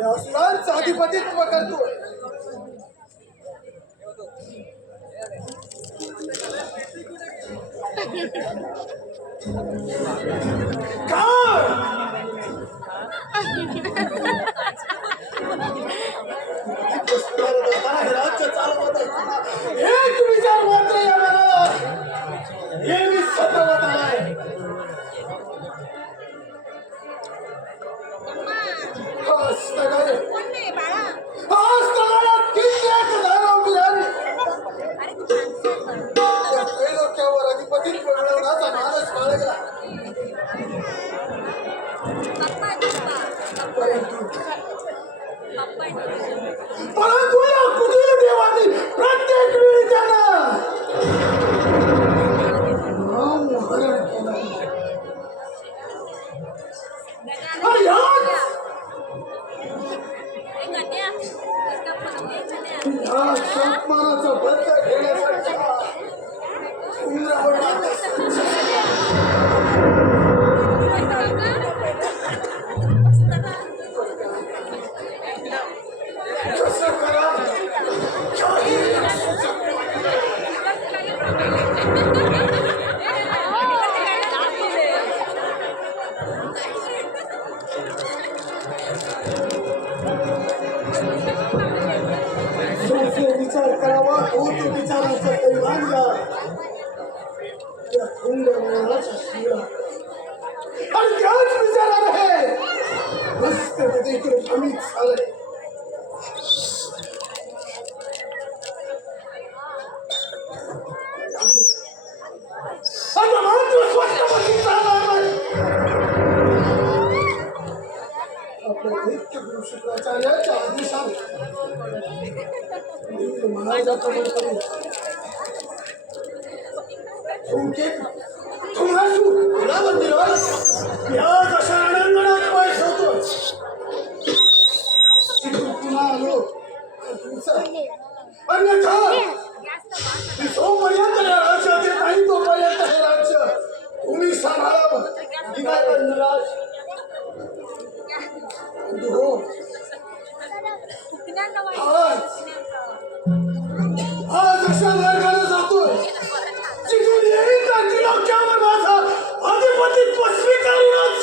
या अधिपतित्व करतो राज्य चालवत असताना एक विचार मात्र या मनाला. नेहमी सतवत आहे. तगारे, हाच तगारा कित्येक मिळवण्याचा मानस बाळगला. परंतु या कुटील देवानी प्रत्येक वेळी त्यांना नामहरण केलं. आणि या सन्मानाचा बदला घेण्यासाठी Unto vitala cha Uganda ya kunga mwacha shira. Hali gani vitala rahe? Rasta katika amit saleh. नित्य गुरु शुक्राचार्याच्या आदेशाने म्हणायला तुमचे तुम्हासू तुला मंदिरावर या कशा रणांगणात पाय ठेवतो तिथून पुन्हा आलो. तर तुमचं अन्यथा मी जोपर्यंत राज्यात येत नाही तोपर्यंत हे राज्य तुम्ही सांभाळावं मी काय करणार हो आज अशा मार्गाने जातोय जिथून येईल त्या तिलोक्यावर माझा अधिपतित्व स्वीकारूनच